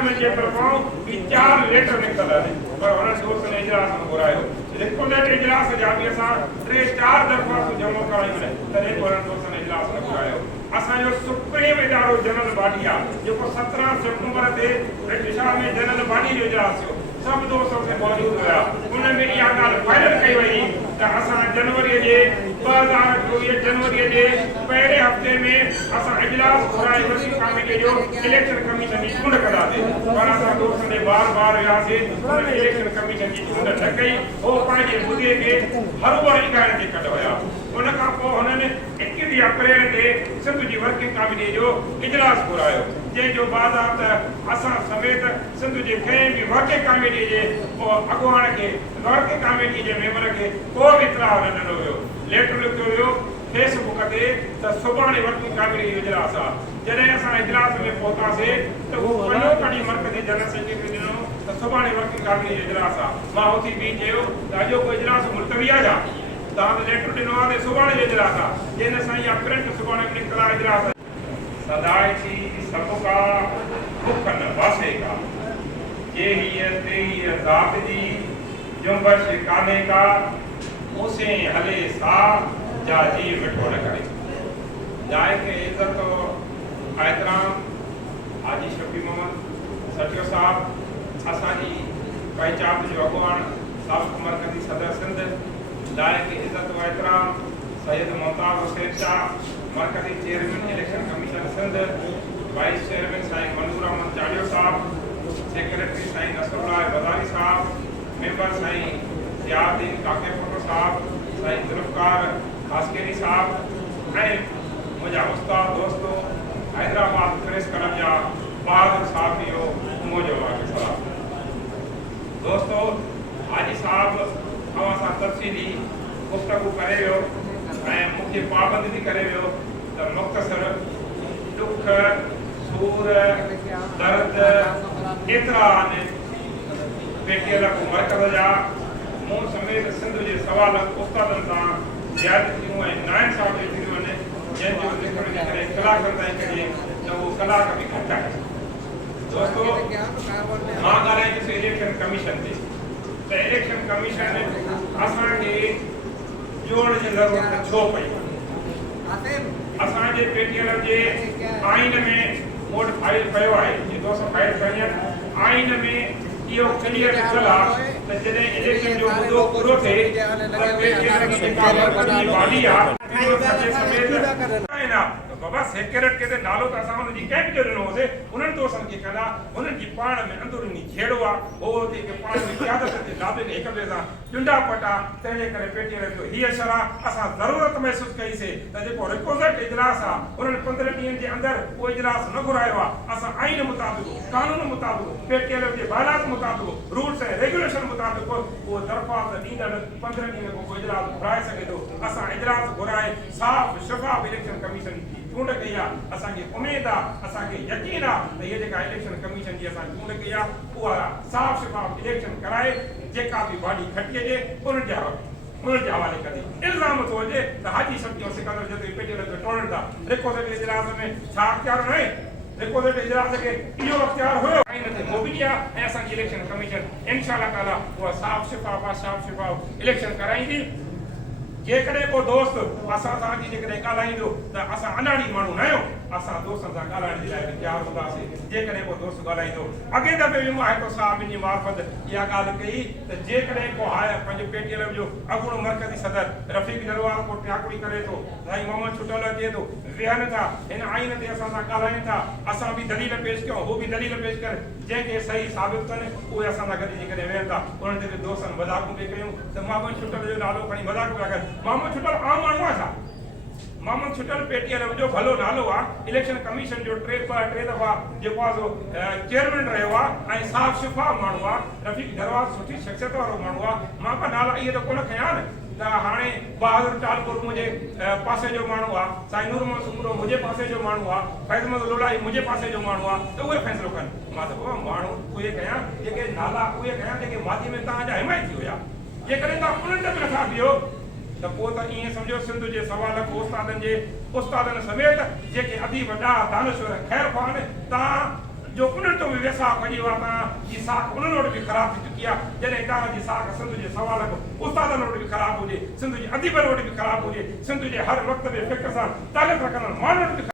डिपार्टमेंट जे तरफां ई 4 लेटर निकतल आहिनि पर हुन दोस्तनि इजलास में घुरायो रिकॉर्डेड इजलास जा बि असां 3-4 दरख़्वास्तूं जमा करायूं आहिनि तॾहिं बि हुननि दोस्तनि इजलास न घुरायो असांजो सुप्रीम इदारो जनरल बॉडी आहे जेको 17 सेप्टेम्बर ते ब्रिटिश में जनरल बॉडी जो इजलास थियो सब दोस्तों से मौजूद हुआ उनमें इहा ॻाल्हि फाइनल कई वई त असां जनवरी जे 2024 जनवरी जे पहिरें हफ़्ते में असां इजलास घुराए वर्किंग कमेटी जो इलेक्शन कमीशन जी चूंड कंदासीं पर असां दोस्तनि खे बार वियासीं उन इलेक्शन कमीशन जी चूंड न कई हो पंहिंजे मुदे खे हरूभरू ॻाइण ते कढ हुया उन खां पोइ हुननि 21 अप्रैल ते सिंध जी वर्किंग कमेटी जो इजलास घुरायो जंहिंजो बाज़ाब्ता असां समेत सिंध जे कंहिं बि वर्किंग कमेटी जे अॻुवाण खे वर्किंग कमेटी जे मेंबर खे को बि इतलाह न ॾिनो वियो लेटर लिखियो वियो फेसबुक ते त सुभाणे वर्किंग कमेटी जो इजलास आहे जॾहिं असां इजलास में पहुतासीं त उहो वॾो कॾहिं मर्कज़ी जनरल सेक्रेटरी ॾिनो त सुभाणे वर्किंग कमेटी जो इजलास आहे मां उथी बि चयो त अॼोको इजलास मुलतवी आहे छा तव्हां लेटर ॾिनो आहे त सुभाणे जो इजलास आहे जंहिं सां इहा प्रिंट सुभाणे निकिता इजलास सदाई सबका मुखन वासे का ये ही तेरी जात दी जुम्बश काने का उसे हले सा जा जी मिठो न करे जाए के इज्जत और एहतराम हाजी शफी मोहम्मद सटियो साहब असानी पंचायत जो अगवान साबिक़ मरकजी सदर सिंध जाए के इज्जत और एहतराम सैयद मुमताज हुसैन शाह मरकजी chairman election commission Sindh vice chairman Sain मनूर अहमद चालियो साहब सेक्रेटरी साईं नसरुल्लाह बदारी साहब मेंबर साईं जियाउद्दीन काकेपुर साहब साईं जुल्फकार खासकेरी साहब ऐं मुंहिंजा उस्ताद दोस्तों हैदराबाद प्रेस क्लब जा बहादुर साहबियो मुंहिंजो सलाम दोस्तों हाजी साहब अवां सां तफ़सीली गुफ़्तगू करे वियो ऐं मूंखे पाबंद बि करे वियो त मुख़्तसर दुख सूर दर्द एतिरा आहिनि पेटीअल मर्कज़ जा मूं समेत सिंध जे सवाल उस्तादनि सां ज़्यादतियूं ऐं नाइंसाफ़ियूं थियूं आहिनि जंहिंजो लिखण जे करे कलाकनि ताईं कजे त उहो कलाक बि घटि आहे दोस्तो मां ॻाल्हाईंदुसि इलेक्शन कमीशन ते त इलेक्शन कमीशन असांखे जोड़ण जी ज़रूरत छो पई असांजे पेटीएल जे आइन में वोट फाइल कयो आहे जे दोस्त फाइल कई आइन में इहो क्लियर लिखियल आहे त जॾहिं इलेक्शन जो मुद्दो पूरो थिए त पेटीएल जी जेका मर्कज़ी बॉडी आहे सॼे समेत बाबा सेक्रेटरी के नालो त असां हुनजी कंहिं बि ॾिनो होसीं उन्हनि दोस्तनि खे कंदा उन्हनि जी पाण में अंदरूनी झेड़ो आहे उहो जेके पाण में क़यादत ते लाभे हिक ॿिए सां चुंडा पटा तंहिंजे करे पेटीएल जो हीअ शरह असां ज़रूरत महसूसु कईसीं त जेको रिपोज़ट इजलास आहे उन्हनि 15 ॾींहंनि जे अंदरि उहो इजलास न घुरायो आहे असां आइन मुताबिक़ कानून मुताबिक़ पेटीएल जे बायलात मुताबिक़ रूल्स ऐं रेगुलेशन मुताबिक़ उहो दरख़्वास्त ॾींदड़ 15 ॾींहं खां पोइ इजलास घुराए सघे थो असां इजलास घुराए साफ़ शफ़ाफ़ इलेक्शन कमीशन चूंड कई आहे असांखे उमेद आहे असांखे यकीन आहे त हीअ जेका इलेक्शन कमीशन जी असां चूंड कई आहे उहा साफ़ शफ़ाफ़ इलेक्शन कराए जेका बि बॉडी खटी अचे उन्हनि जे हवाले कंदी इल्ज़ाम थो अचे त हाजी शक्ति सिकंदर जते पेटीएल खे टोड़नि था रिकॉर्डेड इजलास में छा अख़्तियार न आहे रिकॉर्डेड इजलास खे इहो अख़्तियार हुयो आइन ते मोबिली आहे ऐं असांजी इलेक्शन कमीशन इंशाअल्लाह ताला उहा साफ़ शफ़ाफ़ इलेक्शन कराईंदी जेकॾहिं को दोस्त असां सां जेकॾहिं ॻाल्हाईंदो त असां अनाड़ी माण्हू न आहियूं असां दोस्तनि सां ॻाल्हाइण जे लाइ बि तयारु हूंदासीं जेकॾहिं को दोस्त ॻाल्हाईंदो अॻे दफ़े बि मां हिकु साहिब जी मार्फत इहा ॻाल्हि कई त जेकॾहिं को आहे पंहिंजो पेटीएल जो अॻूणो मर्कज़ी सदर रफ़ीक दरबार को टियाकड़ी करे थो साईं मोहम्मद छुटल अचे थो वेहनि था हिन आइन ते असां सां ॻाल्हाइनि था असां बि दलील पेश कयूं हो बि दलील पेश कर जंहिंखे सही साबित कनि उहे असां सां गॾु जेकॾहिं वेहनि था उन्हनि ते बि दोस्तनि मज़ाक़ूं बि कयूं त मोहम्मद छुटल जो नालो खणी मज़ाक़ पिया कनि मोहम्मद छुटल आम माण्हू आहे छा मोहम्मद छुटल पेटीएल जो भलो नालो आहे इलेक्शन कमीशन जो 3 दफ़ा जेको आहे सो चेयरमैन रहियो आहे ऐं साफ़ शफ़ाफ़ माण्हू आहे रफ़ीक दरबार सुठी शख़्सियत वारो माण्हू आहे मां का नाला इहे त कोन खयां न त हाणे बहादुर टालपुर मुंहिंजे पासे जो माण्हू आहे साईं नूर मोहम्मद सुमरो मुंहिंजे पासे जो माण्हू आहे फैज़मत लोलाई मुंहिंजे पासे जो माण्हू आहे त उहे फ़ैसिलो कनि मां त माण्हू उहे कयां जेके नाला उहे कयां जेके मादी में तव्हांजा हिमायती हुया जेकॾहिं तव्हां उन्हनि ते बि नथा बीहो त पोइ त ईअं सम्झो सिंध जे सवाल उस्तादनि समेत जेके अदीब वॾा दानश्वर ख़ैर ख़्वाह तव्हां जो उन्हनि तो बि वेसा खॼी विया तव्हां जी साख उन्हनि वटि बि ख़राब थी चुकी आहे जॾहिं तव्हां जी साख सिंध जे सवाल उस्तादनि वटि बि ख़राब हुजे सिंध जे अदीबनि वटि बि ख़राब हुजे सिंध जे हर वक़्त में फ़िक्र सां ताक़त रखंदड़ माण्हुनि वटि